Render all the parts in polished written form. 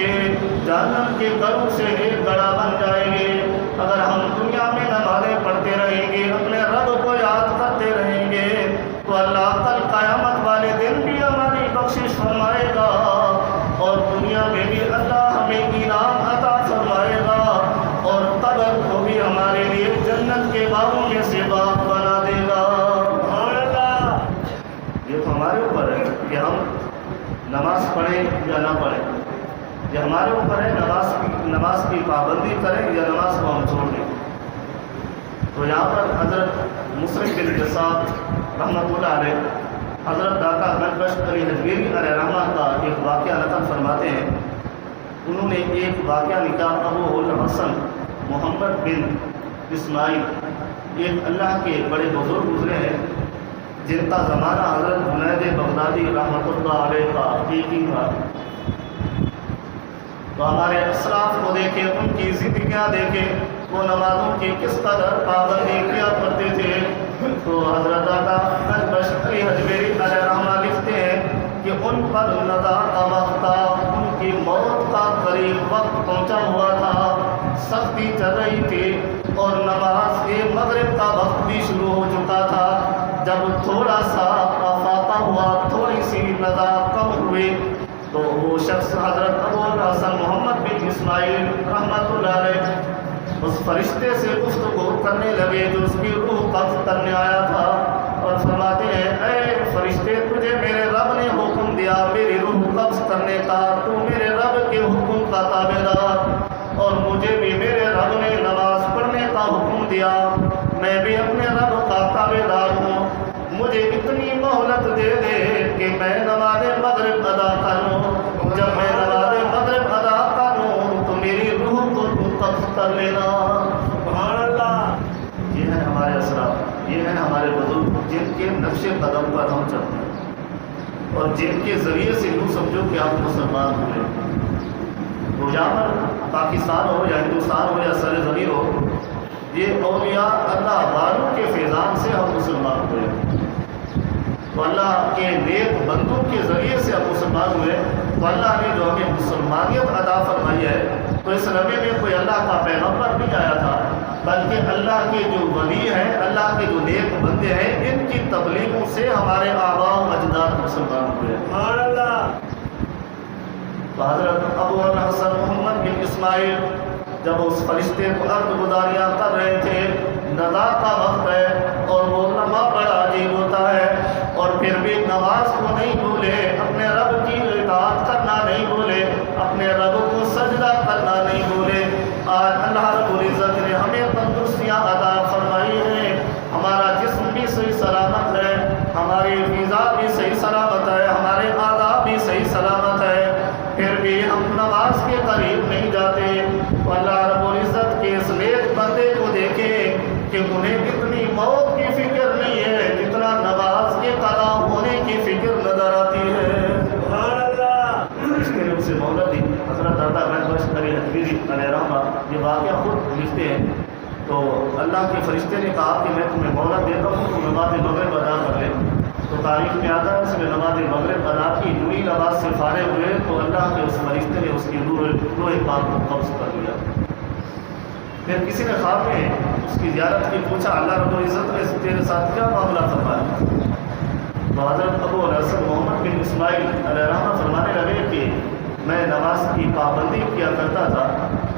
کے جہنم کے کروں سے ایک گڑھا بن جائیں گے۔ اگر ہم دنیا میں نمازیں پڑھتے رہیں گے، اپنے رب کو یاد کرتے رہیں گے، تو اللہ کل قیامت والے دن بھی ہماری بخشش فرمائے گا، اور دنیا میں بھی اللہ ہمیں انعام عطا فرمائے گا، اور قبر کو بھی ہمارے لیے جنت کے باغوں میں سے باغ بنا دے گا۔ یہ تو ہمارے اوپر ہے کہ ہم نماز پڑھیں یا نہ پڑھیں، یہ ہمارے اوپر ہے نماز کی پابندی کریں یا نماز کو ہم چھوڑ دیں۔ تو یہاں پر حضرت مسلم بن جساد رحمۃ اللہ علیہ حضرت داتا گنج علی حجویری علیہ رحمہ کا ایک واقعہ نقل فرماتے ہیں۔ انہوں نے ایک واقعہ لکھا، ابو الحسن محمد بن اسماعیل ایک اللہ کے بڑے بزرگ گزرے ہیں جن کا زمانہ حضرت جنید بغدادی رحمۃ اللہ علیہ کا ایک ہی تھا۔ تو ہمارے اسلاف کو دیکھیں، ان کی زندگیاں دیکھیں، وہ نمازوں کی کس قدر پابندی کیا کرتے تھے۔ تو حضرت داتا گنج علی حجویری علیہ رحمہ لکھتے ہیں کہ ان پر ندا کا وقت تھا، ان کی موت کا قریب وقت پہنچا ہوا تھا، سختی چل رہی تھی اور نماز کے مغرب کا وقت بھی شروع ہو چکا تھا۔ جب تھوڑا سا افاقہ ہوا، تھوڑی سی ندا کم ہوئی، تو وہ شخص حضرت ابو الحسن محمد بن اسماعیل رحمۃ اللہ علیہ اس فرشتے سے گفتگو کرنے لگے جو اس کی روح قبض کرنے آیا تھا، اور فرماتے ہیں اے فرشتے، تجھے میرے رب نے حکم دیا میری روح قبض کرنے کا، تو میرے رب کے حکم کا تابع دار، اور مجھے بھی میرے رب نے نماز پڑھنے کا حکم دیا، میں بھی اپنے رب کا تابع دار ہوں، مجھے اتنی مہلت دے دے کہ میں نماز مغرب ادا کر لوں، جب میں نماز مغرب ادا کر لوں تو میری روح کو تو قبض کر لینا۔ سبحان اللہ۔ یہ ہے ہمارے اسلاف، یہ ہے ہمارے بزرگ جن کے نقش قدم پر ہم چلتے ہیں، اور جن کے ذریعے سے یوں سمجھو کہ آپ مسلمان ہوئے۔ تو یہاں پر پاکستان ہو یا ہندوستان ہو یا سر زمین ہو، یہ اولیاء اللہ والوں کے فیضان سے ہم مسلمان ہوئے، تو اللہ کے نیک بندوں کے ذریعے سے ہم مسلمان ہوئے۔ تو اللہ نے جو ہمیں مسلمانیت عطا فرمائی ہے، تو اس ربے میں کوئی اللہ کا پیغمبر نہیں آیا تھا، بلکہ اللہ کے جو ولی ہیں، اللہ کے جو نیک بندے ہیں، ان کی تبلیغوں سے ہمارے آباء و اجداد مسلمان ہوئے۔ تو حضرت ابو الحسن محمد بن اسماعیل جب اس فرشتے کو عرض گزاریاں کر رہے تھے، ندا کا وقت ہے اور وہ لمحہ بڑا عجیب ہوتا ہے، اور پھر بھی نماز کو نہیں بھولے، اپنے رب کی اطاعت کرنا نہیں بھولے، اپنے رب کو سجدہ کرنا نہیں بھولے۔ آج اللہ رب العزت نے ہمیں تندرستیاں عطا فرمائی ہیں، ہمارا جسم بھی صحیح سلامت ہے، ہماری غذا بھی صحیح سلامت ہے، ہمارے اعضاء بھی صحیح سلامت ہے، پھر بھی ہم نماز کے قریب نہیں جاتے۔ تو اللہ رب العزت کے اس نیک بندے کو دیکھیں کہ انہیں اتنی موت کی فکر نہیں ہے جتنا نماز کے قضا ہونے کی فکر نظر آتی ہے۔ سبحان اللہ۔ اس کے لیے اسے مہلت دی۔ حضرت داتا گنج علی حجویری علیہ رحمہ یہ واقعہ خود لکھتے ہیں، تو اللہ کے فرشتے نے کہا کہ میں تمہیں مہلت دیتا ہوں، تو نماز مغرب ادا کر لے۔ تو تاریخ میں آتا ہے اس نے نماز مغرب ادا کی، نوری نماز سے فارغ ہوئے تو اللہ کے اس فرشتے نے اس کی روح پاک کو قبض کر لیا۔ پھر کسی نے خواب میں اس کی زیارت کی، پوچھا اللہ رب العزت نے تیرے ساتھ کیا معاملہ فرمایا؟ تو حضرت ابو الحسن محمد بن اسماعیل علیہ رحمہ فرمانے لگے کہ میں نماز کی پابندی کیا کرتا تھا،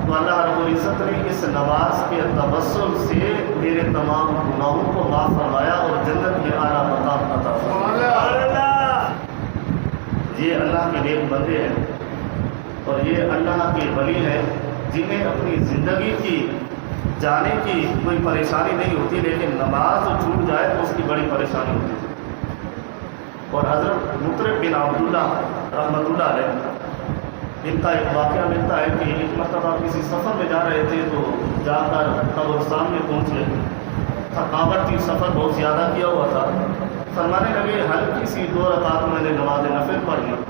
تو اللہ رب العزت نے اس نماز کے توسل سے میرے تمام گناہوں کو معاف فرمایا اور جنت کے اعلیٰ مقام عطا فرمایا۔ یہ اللہ کے نیک بندے ہیں، اور یہ اللہ کے ولی ہیں جنہیں اپنی زندگی کی جانے کی کوئی پریشانی نہیں ہوتی، لیکن نماز چھوٹ جائے تو اس کی بڑی پریشانی ہوتی ہے۔ اور حضرت مطرب بن عبداللہ رحمۃ اللہ علیہ ان کا ایک واقعہ ملتا ہے کہ ایک مرتبہ کسی سفر میں جا رہے تھے، تو جا کر قبرستان میں پہنچے، تھکاوٹ تھی، سفر بہت زیادہ کیا ہوا تھا، فرمانے لگے ہلکی سی 2 رکعت میں نے نماز نفل پڑھ لی،